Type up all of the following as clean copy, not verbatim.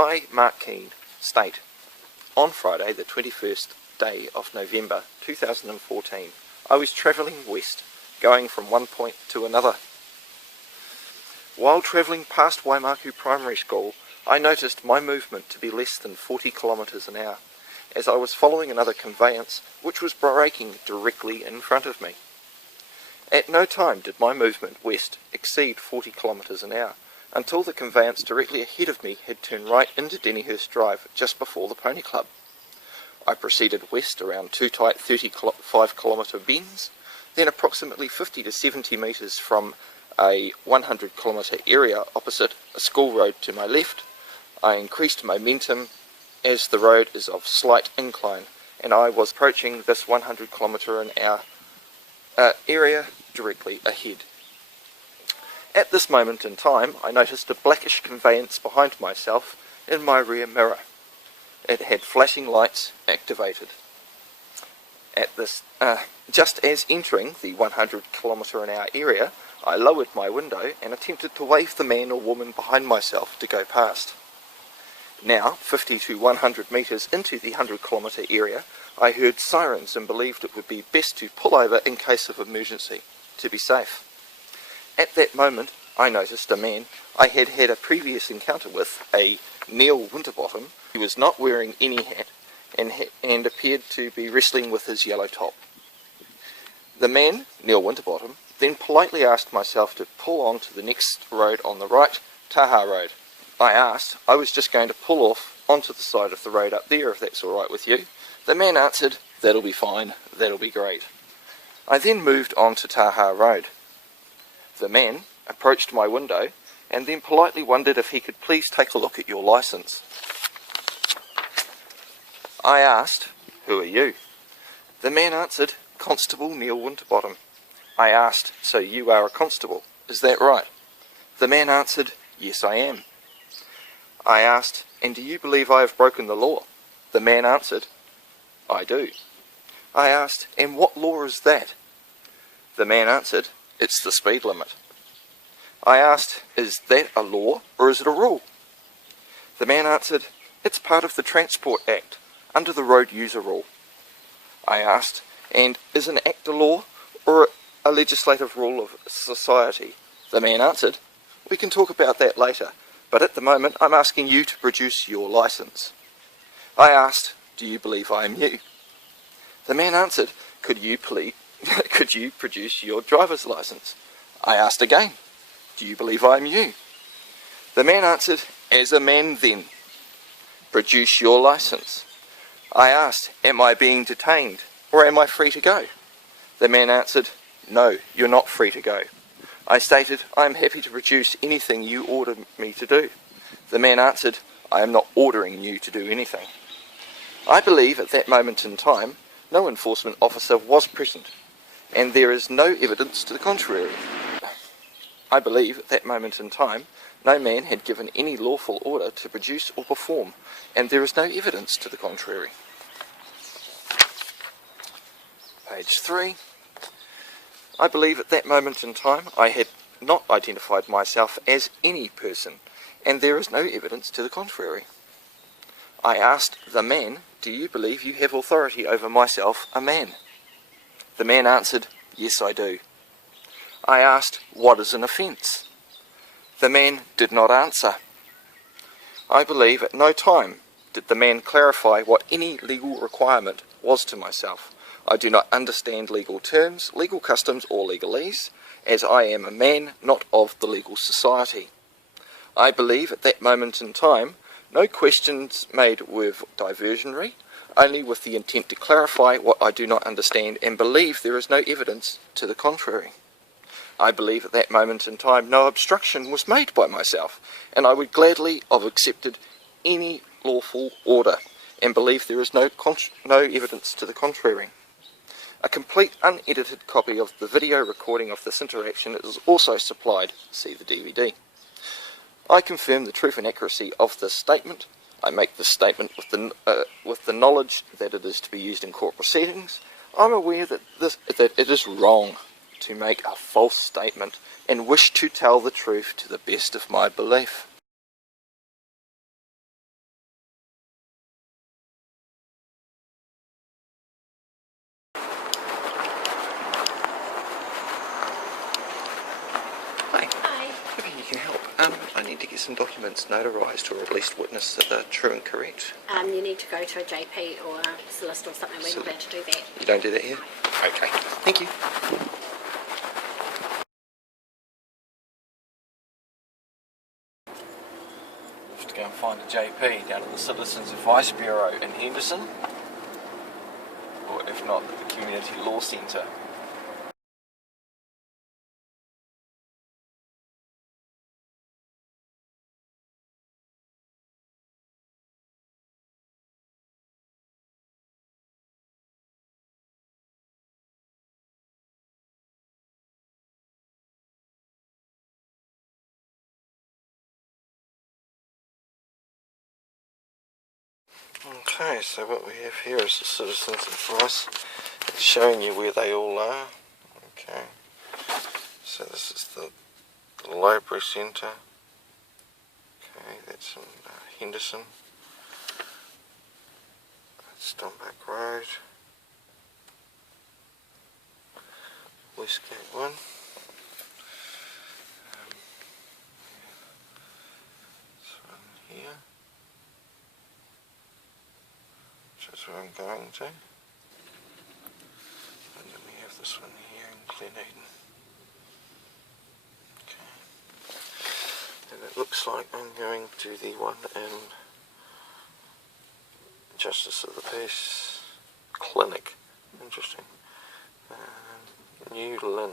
I, Mark Keane, state, on Friday the 21st day of November 2014, I was travelling west, going from one point to another. While travelling past Waimaku Primary School, I noticed my movement to be less than 40 kilometres an hour, as I was following another conveyance which was braking directly in front of me. At no time did my movement west exceed 40 kilometres an hour, until the conveyance directly ahead of me had turned right into Dennyhurst Drive just before the Pony Club. I proceeded west around two tight 35 kilometre bends, then approximately 50 to 70 metres from a 100 kilometre area opposite a school road to my left. I increased momentum as the road is of slight incline, and I was approaching this 100 kilometre an hour area directly ahead. At this moment in time, I noticed a blackish conveyance behind myself in my rear mirror. It had flashing lights activated. At this, just as entering the 100 kilometre an hour area, I lowered my window and attempted to wave the man or woman behind myself to go past. Now, 50 to 100 metres into the 100 kilometre area, I heard sirens and believed it would be best to pull over in case of emergency, to be safe. At that moment, I noticed a man I had had a previous encounter with, a Neil Winterbottom. He was not wearing any hat and appeared to be wrestling with his yellow top. The man, Neil Winterbottom, then politely asked myself to pull on to the next road on the right, Taha Road. I asked, I was just going to pull off onto the side of the road up there if that's alright with you. The man answered, that'll be fine, that'll be great. I then moved on to Taha Road. The man approached my window and then politely wondered if he could please take a look at your licence. I asked, who are you? The man answered, Constable Neil Winterbottom. I asked, so you are a constable, is that right? The man answered, yes I am. I asked, and do you believe I have broken the law? The man answered, I do. I asked, and what law is that? The man answered, it's the speed limit. I asked, is that a law or is it a rule? The man answered, it's part of the Transport Act, under the Road User Rule. I asked, and is an act a law or a legislative rule of society? The man answered, we can talk about that later, but at the moment I'm asking you to produce your licence. I asked, do you believe I am you? The man answered, could you produce your driver's licence? I asked again, do you believe I am you? The man answered, as a man then, produce your licence. I asked, am I being detained, or am I free to go? The man answered, no, you're not free to go. I stated, I am happy to produce anything you order me to do. The man answered, I am not ordering you to do anything. I believe at that moment in time, no enforcement officer was present, and there is no evidence to the contrary. I believe at that moment in time, no man had given any lawful order to produce or perform, and there is no evidence to the contrary. Page 3. I believe at that moment in time I had not identified myself as any person, and there is no evidence to the contrary. I asked the man, do you believe you have authority over myself, a man? The man answered, yes I do. I asked, what is an offence? The man did not answer. I believe at no time did the man clarify what any legal requirement was to myself. I do not understand legal terms, legal customs or legalese, as I am a man not of the legal society. I believe at that moment in time no questions made were diversionary, only with the intent to clarify what I do not understand, and believe there is no evidence to the contrary. I believe at that moment in time no obstruction was made by myself, and I would gladly have accepted any lawful order, and believe there is no evidence to the contrary. A complete unedited copy of the video recording of this interaction is also supplied. See the DVD. I confirm the truth and accuracy of this statement. I make this statement with the knowledge that it is to be used in court proceedings. I'm aware that it is wrong to make a false statement and wish to tell the truth to the best of my belief. get some documents notarised or at least witnessed that they're true and correct? You need to go to a JP or a solicitor or something. We're not allowed to do that. You don't do that here? No. Okay, thank you. Have to go and find a JP down at the Citizens Advice Bureau in Henderson, or if not, at the Community Law Centre. Okay, so what we have here is the Citizens Advice. It's showing you where they all are. Okay, so this is the Library Centre. Okay, that's in Henderson. That's Dunback Road. Westgate 1. This one here. That's where I'm going to. And then we have this one here in Gleneden. Okay. And it looks like I'm going to the one in Justice of the Peace Clinic. Interesting. New Lynn.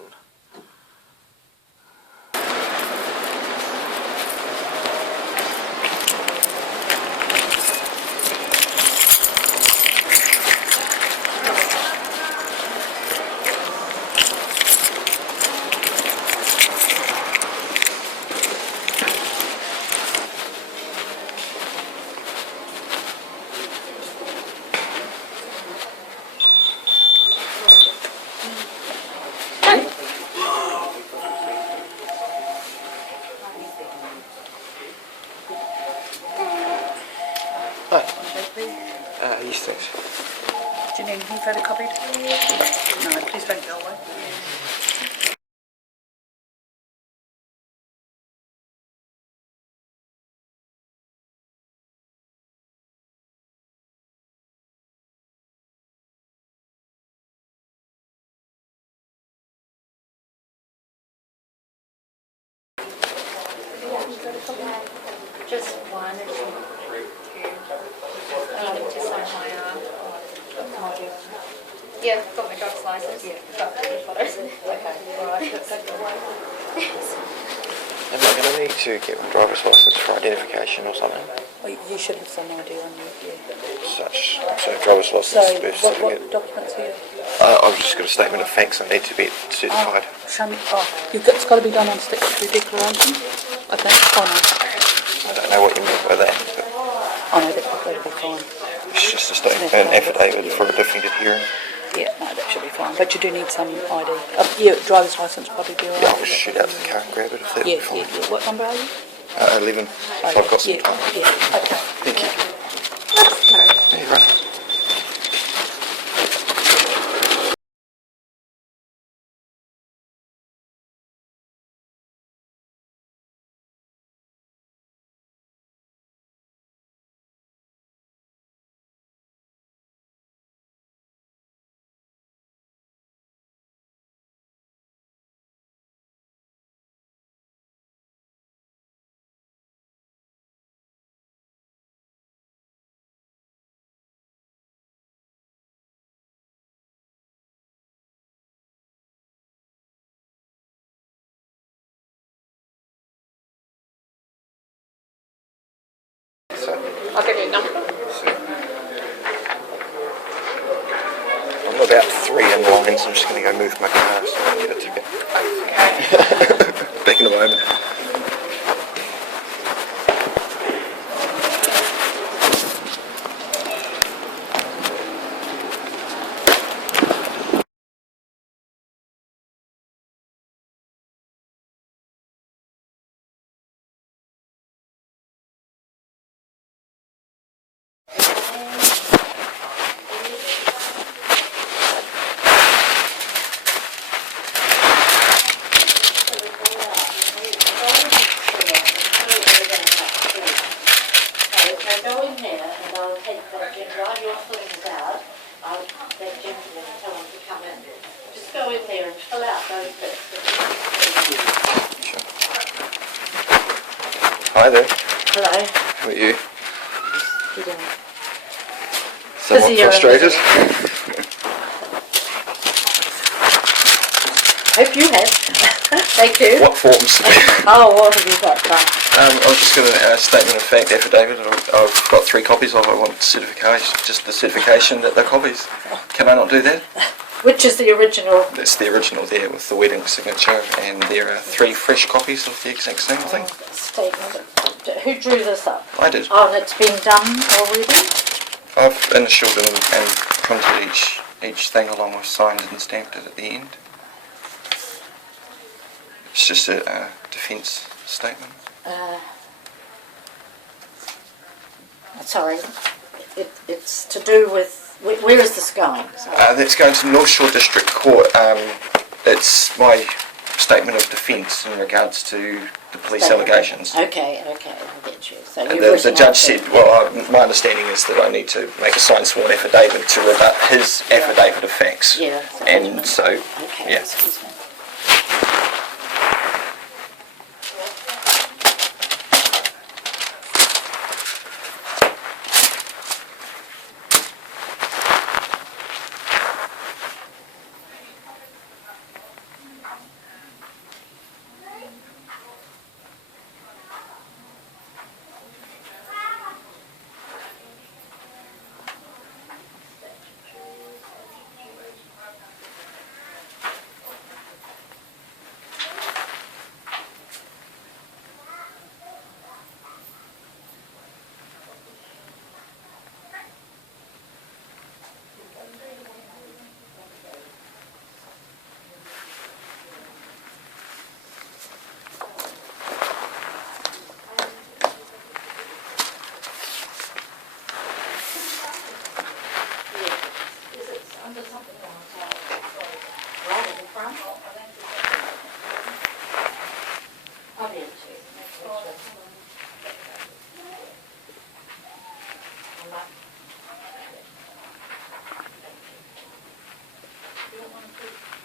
Yes, thanks. Do you need anything photocopied? No, please don't go away. Just one or two. Just sign my yeah, got my driver's license. Yeah, got the photos. Okay, alright, don't go away. Am I going to need to get my driver's license for identification or something? Well, you should have some idea on you, yeah. So driver's license, So, birth what certificate. documents are you? I've just got a statement of thanks. I need to be certified. Show me. It's got to be done on statutory declaration. Okay. Oh no. I don't know what you mean by that, but Oh no, that'll be fine. it's just a statement, an affidavit for a defeated hearing. Yeah, no, that should be fine. But you do need some ID. Yeah, driver's license probably be alright. Yeah, I'll just shoot out to the car and grab it if that would Yeah, be fine. yeah. What number are you? 11, so I've got some time. Yeah, okay. Thank you. Yeah, you're right. I'll give you a number. I'm about 3 in line, so I'm just going to go move my car so I can get a ticket. Back in a moment. in there and fill out those bits. Sure. Hi there. Hello. How are you? Get in. Somewhat Busy, frustrated. Hope you have. Thank you. What forms? Oh, what have you got done? I was just going to statement of fact affidavit. I've got 3 copies of it. I want certification, just the certification that they're copies. Can I not do that? Which is the original? That's the original there with the wedding signature, and there are 3 fresh copies of the exact same thing. Statement. Who drew this up? I did. Oh, and it's been done already? I've initialed and printed each thing along with signed and stamped it at the end. It's just a defence statement. Sorry, it's to do with, where is this going? That's going to North Shore District Court. It's my statement of defence in regards to the police allegations. Okay, I get you. So And the judge said, well, my understanding is that I need to make a signed sworn affidavit to rebut his affidavit of facts. Yeah. And so, Okay, yeah. excuse me.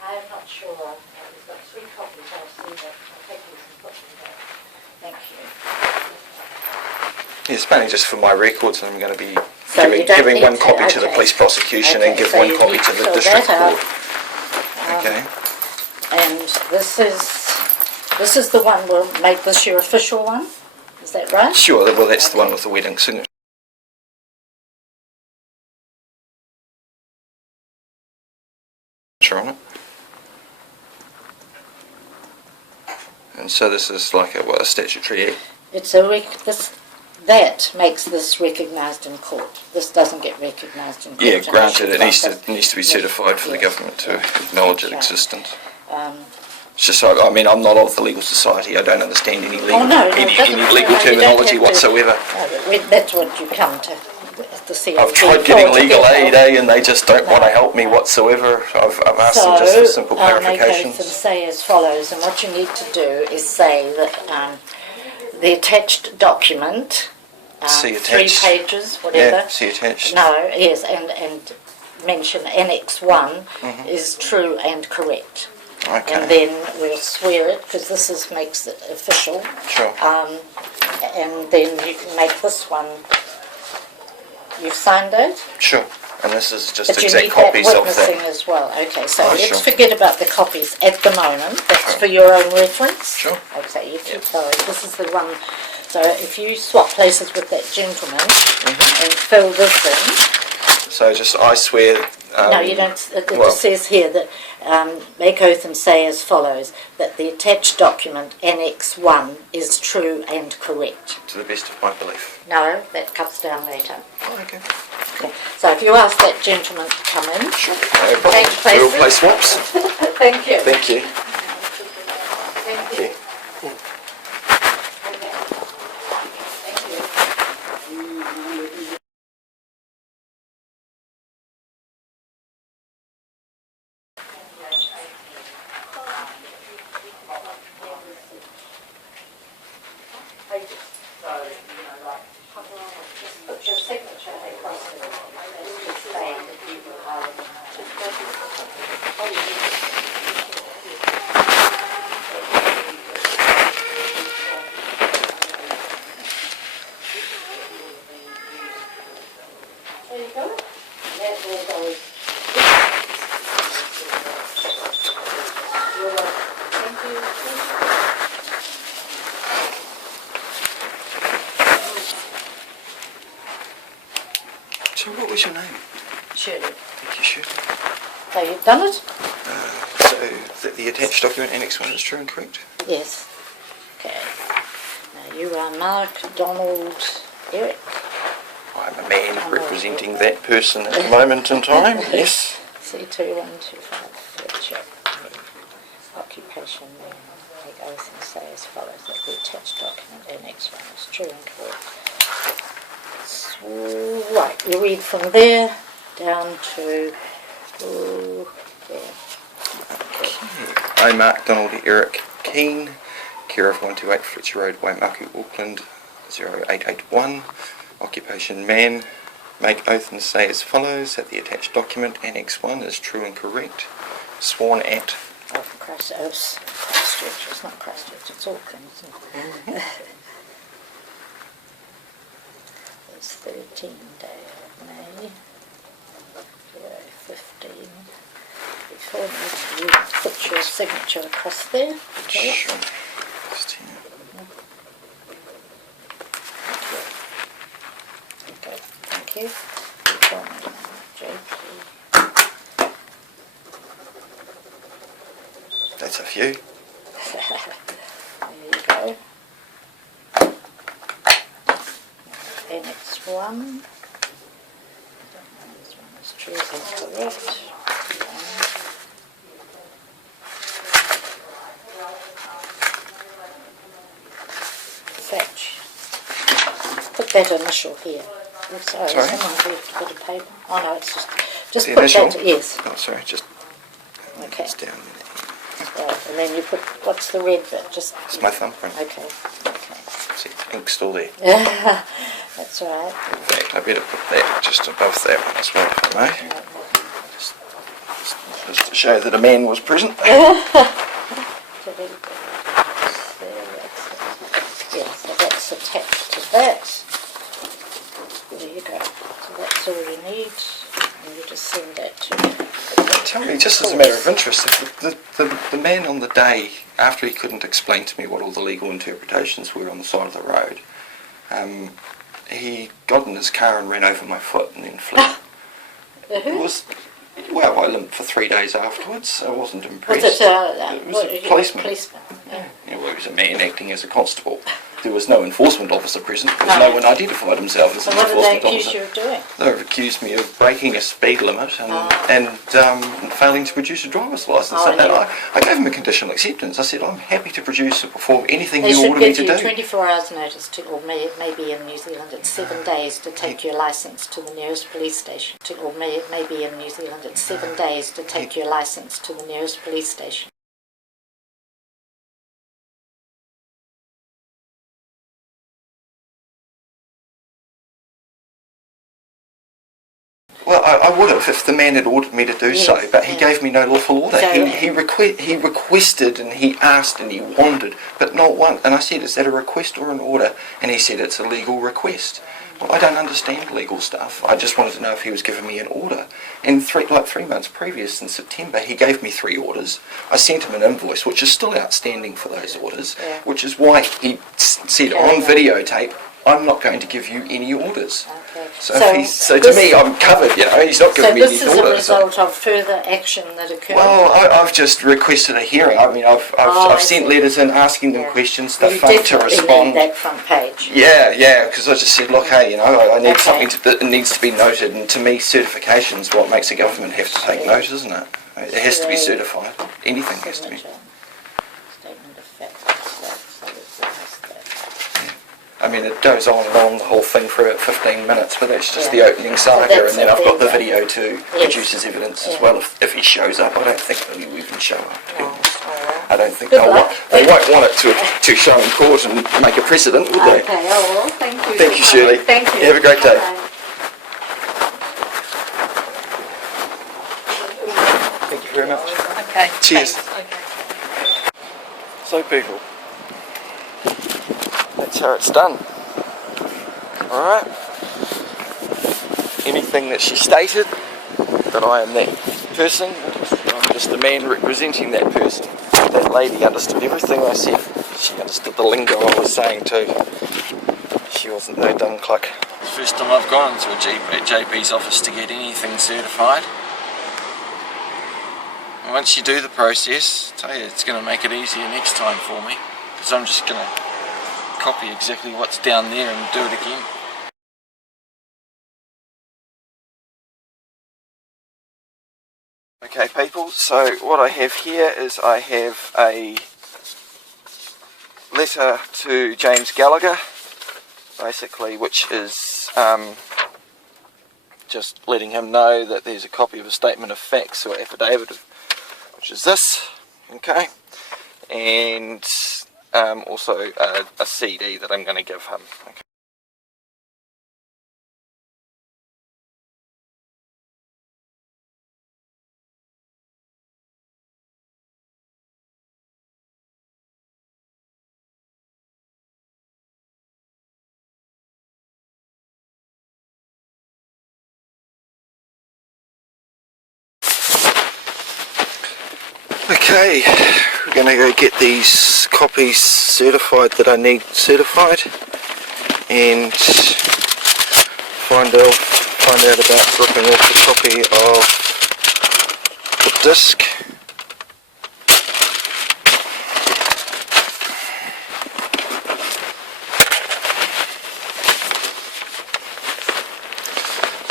I'm not sure. We've got 3 copies. I'll see that. I'll take these and put them back. Thank you. It's mainly just for my records, and I'm going to be So you don't giving need 1 copy to the okay. police prosecution and give so 1 you copy need to the fill district that court. Okay. And this is the one, we'll make this your official one? Is that right? Sure, well that's the one with the wedding signature on it. And so this is like a statutory act. It's a that makes this recognised in court. This doesn't get recognised in court. Yeah, and granted, issued it needs like to be this. certified for the Yes. government to acknowledge its Okay. existence. Um, It's just so, I mean, I'm not of the legal society. I don't understand any legal, Oh, no, any it doesn't- legal no, you don't terminology have to- whatsoever. that's what you come to see. I've tried getting legal aid, and they just don't want to help me whatsoever. I've asked them just for simple Make oath and clarifications. say as follows, and what you need to do is say that the attached document, See 3 attached. pages, whatever. Yeah, see attached. No, yes, and mention Annex 1 is true and correct. Okay. And then we'll swear it, because this makes it official. Sure. And then you can make this one, you've signed it? Sure. And this is just But you exact need that copies of witnessing that. as well. Okay, so Oh, let's sure. forget about the copies at the moment. That's for your own reference. Sure. Okay, you keep those. This is the one. So if you swap places with that gentleman and fill this in. So just I swear. No, you don't. It well- just says here that make oath and say as follows, that the attached document, Annex 1, is true and correct. To the best of my belief. No, that comes down later. Oh, okay. Okay. So if you ask that gentleman to come in. Sure. No problem. Change places. We'll play swaps. Thank you. Thank you. Thank Thank you. you. Put your signature across it. It's just saying that you are. was your name? Shirley. Thank you, Shirley. So you've done it? So the attached document Annex 1 is true and correct? Yes. Okay. Now you are Mark Donald Eric. I'm a man representing that person at the moment in time, yes. C2125 Fletcher. Occupation name. Make oath and say as follows that the attached document Annex 1 is true and correct. So, right, you read from there down to there. Okay. I, Mark Donald Eric Keane, care of 128 Fletcher Road, Waimaku, Auckland, 0881. Occupation man. Make oath and say as follows that the attached document Annex 1 is true and correct. Sworn at. Oh, Christchurch. It's not Christchurch, it's Auckland, isn't it? It's 13 day of May, 15. Before you put your signature across there. Okay. Sure. Just here. Okay, thank you. JP. That's a few. There you go. Annex 1. This one is true and correct. Fetch. Put that initial here. Oh, sorry, Sorry? someone's left a bit of paper. Oh no, it's just The put initial? that, yes. Oh, sorry, just Okay. it's down there. Right, and then you put, what's the red bit? Just It's my thumbprint. okay, okay. See, the ink's still there. That's all right. In fact, I better put that just above that one as well, if I may. Just to show that a man was present. Yeah, so that's attached to that. There you go. So that's all you need. And you just send that to me. Tell me, just as a matter of interest, the man on the day, after he couldn't explain to me what all the legal interpretations were on the side of the road, he got in his car and ran over my foot and then fled. It was, well, I limped for 3 days afterwards. I wasn't impressed. Was It was a policeman. Yeah. Yeah, well, he was a man acting as a constable. There was no enforcement officer present because no one identified himself as So an what did they enforcement accuse officer. you of doing? They've accused me of breaking a speed limit and failing to produce a driver's licence. Oh, and yeah. I gave him a conditional acceptance. I said, I'm happy to produce and perform anything They you should order me give to you do. 24 hours notice to, or maybe in New Zealand it's 7 days to take your licence to the nearest police station. Or maybe in New Zealand it's 7 days to take your licence to the nearest police station. Well, I would have if the man had ordered me to do so, Yes, but he yeah. gave me no lawful order. So- He requested and he asked and he wanted, but not one. And I said, is that a request or an order? And he said, it's a legal request. Well, I don't understand legal stuff. I just wanted to know if he was giving me an order. And 3 months previous, in September, he gave me 3 orders. I sent him an invoice, which is still outstanding for those orders, Yeah. which is why he said Yeah, on yeah. videotape, I'm not going to give you any orders. Okay. So to me, I'm covered, you know, he's not So giving me this any is a orders. result of further action that occurred? Well, I've just requested a hearing. I mean, I've I sent see. letters in asking them Yeah. questions. You They've failed to definitely respond. need that front page. Yeah, because I just said, look, hey, you know, I need Okay. something that needs to be noted, and to me, certification's what makes a government have to take note, isn't it? It has to be So- certified. Anything has to be. Signature. Statement of fact. So it's that. I mean, it goes on and on, the whole thing for about 15 minutes, but that's just Yeah. the opening saga, that's and then it, I've got the there you video to Yes. produce as evidence as Yeah. well if he shows up. I don't think he'll even show up, to be Oh, honest. all right. I don't think Good they luck. won't want it to show in court and make a precedent, would they? Okay, oh well, thank you. Thank you, Shirley. Thank you. You have a great day. Bye. Thank you very much. Okay. Cheers. thanks. Okay. So people, that's how it's done. Alright? Anything that she stated, that I am that person, I'm just a man representing that person. That lady understood everything I said. She understood the lingo I was saying too. She wasn't no dumb cluck. It's the first time I've gone to a JP's office to get anything certified. And once you do the process, I tell you, it's going to make it easier next time for me, because I'm just going to copy exactly what's down there and do it again. Okay people, so what I have here is I have a letter to James Gallagher, basically, which is just letting him know that there's a copy of a statement of facts or affidavit, which is this, okay, and also a CD that I'm going to give him. Okay. Okay, we're going to go get these copies certified that I need certified, and find out about ripping off a copy of the disc.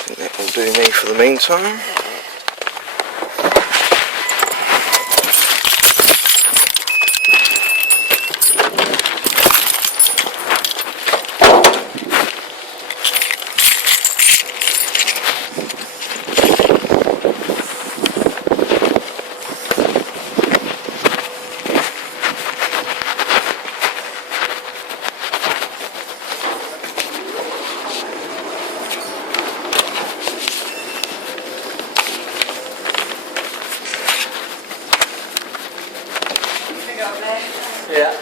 And that will do me for the meantime. Yeah.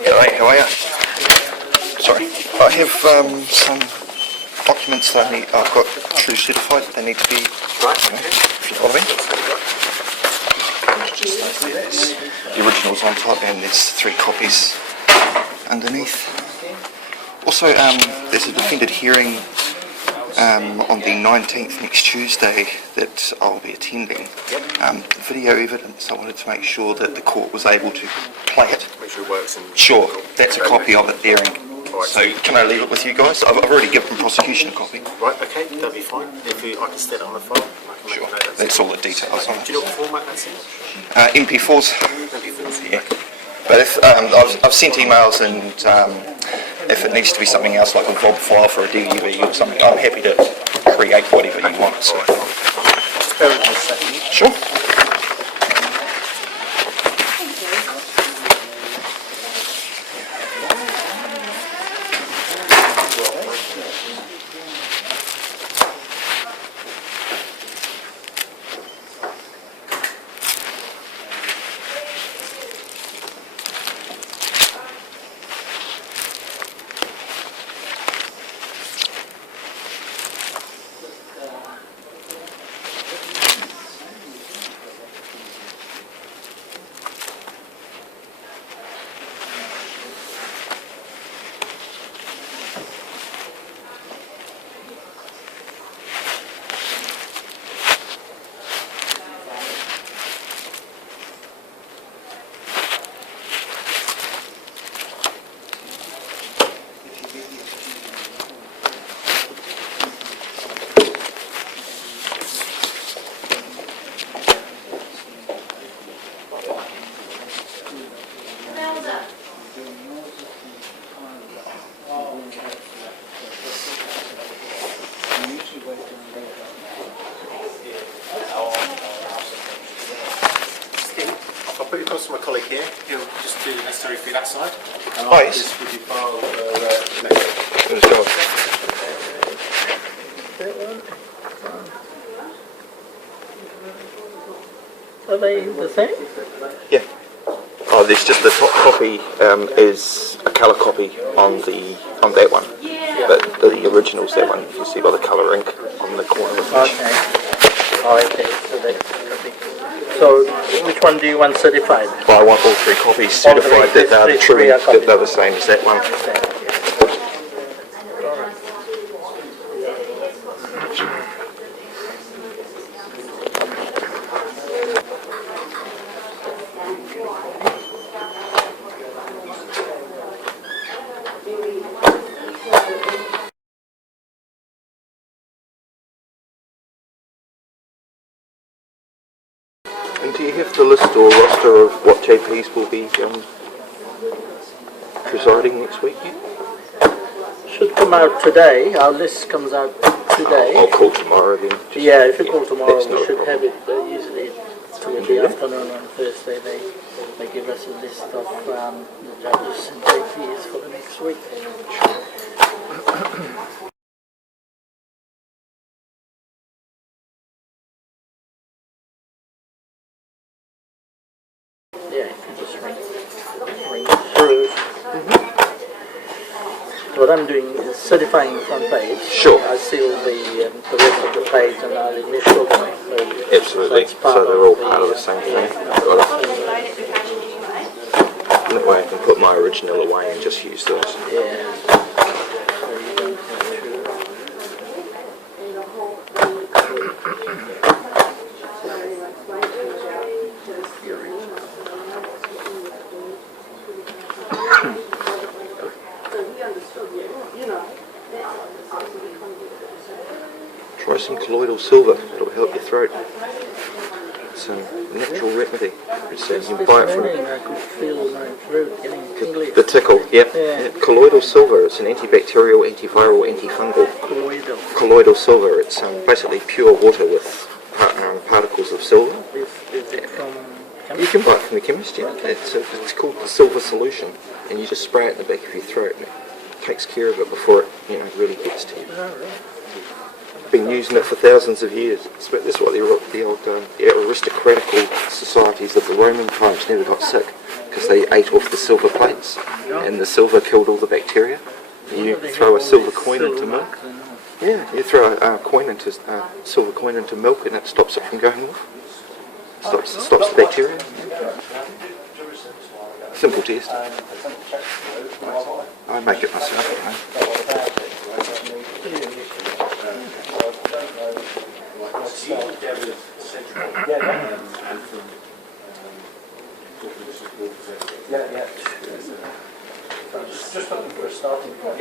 Yeah, hey, how are you? Sorry, I have some documents that I've got true certified that they need to be if you follow me. The original's on top and there's 3 copies underneath. Also, there's a defended hearing on the 19th next Tuesday that I'll be attending. Video evidence, I wanted to make sure that the court was able to play it. Make sure it works. And sure, that's a copy of it there. So can I leave it with you guys? I've already given prosecution a copy. Right, okay, that'll be fine. If I can stick it on the phone, I can Sure, make a note. that's all the details on it. Do you know what format that's in? MP4s. MP4s. Yeah. But if I've sent emails, and if it needs to be something else like a VOB file for a DVB or something, I'm happy to create whatever you want. So. Just bear with me a second. Sure. I'll put you across to my colleague here. He'll just do the necessary for that side. And Oh, I'll yes. just with you file next. Let's go. Are they the same? Yeah. Oh, Oh, there's just the top copy is a colour copy on that one, but the original's that one. You can see by the colour ink on the corner of the page. Okay. Oh, okay. So that's the copy. So which one do you want certified? Well, I want all three copies All three, certified that they're these true, three are that copies. they're the same as that one. Okay. All right. And do you have the list or roster of what JPs will be presiding next week yet? Should come out today. Our list comes out today. I'll call tomorrow then. Yeah, if you call tomorrow, That's we not a should problem. have it. Usually, in the afternoon on Thursday, they give us a list of the judges and JPs for the next week. Yeah, if you just ring through. What I'm doing is certifying the front page. Sure. I seal the rest of the page and I'll initial them. Absolutely. it's part So they're of all the, part of the same thing. Got it. And that way I can put my original away and just use those. Yeah. So you don't have Try some colloidal silver. It'll help your throat. It's a natural remedy. It's, you can this buy it from morning I could feel my throat getting tingly. the tickle. Yep. Yeah. Colloidal silver. It's an antibacterial, antiviral, antifungal. Colloidal. Colloidal silver. It's basically pure water with particles of silver. Is it from You can buy it from the chemist. Yeah. It's called the silver solution, and you just spray it in the back of your throat, and it takes care of it before it really gets to you. Been using it for thousands of years. That's why the old aristocratical societies of the Roman times never got sick, because they ate off the silver plates, and the silver killed all the bacteria. You throw a silver coin into milk. Yeah, you throw a silver coin into milk, and it stops it from going off. Stops the bacteria. Simple test. I make it myself. just looking for a starting point?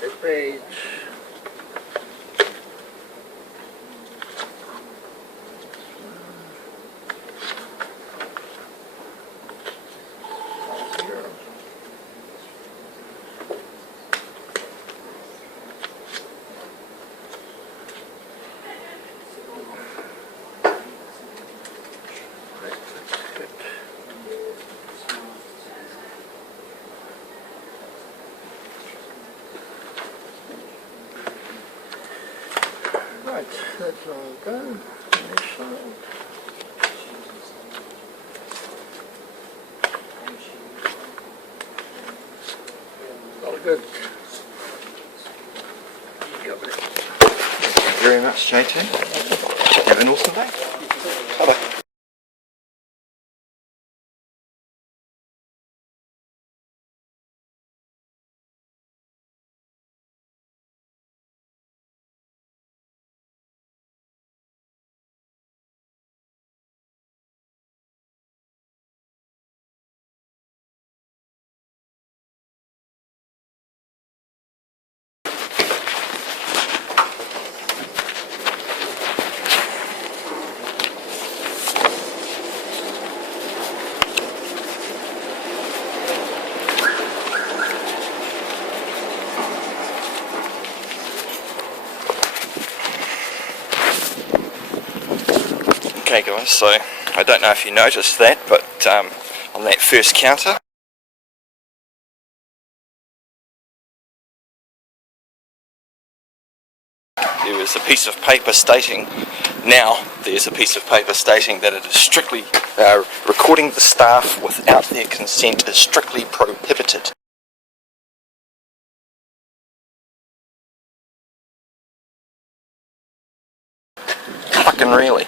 The page. Right, that's all done. Initial. All good. Got it. Thank you very much, JT. Have an awesome day. Bye-bye. Okay guys, so I don't know if you noticed that, but on that first counter there's a piece of paper stating that it is strictly recording the staff without their consent is strictly prohibited. Fucking really.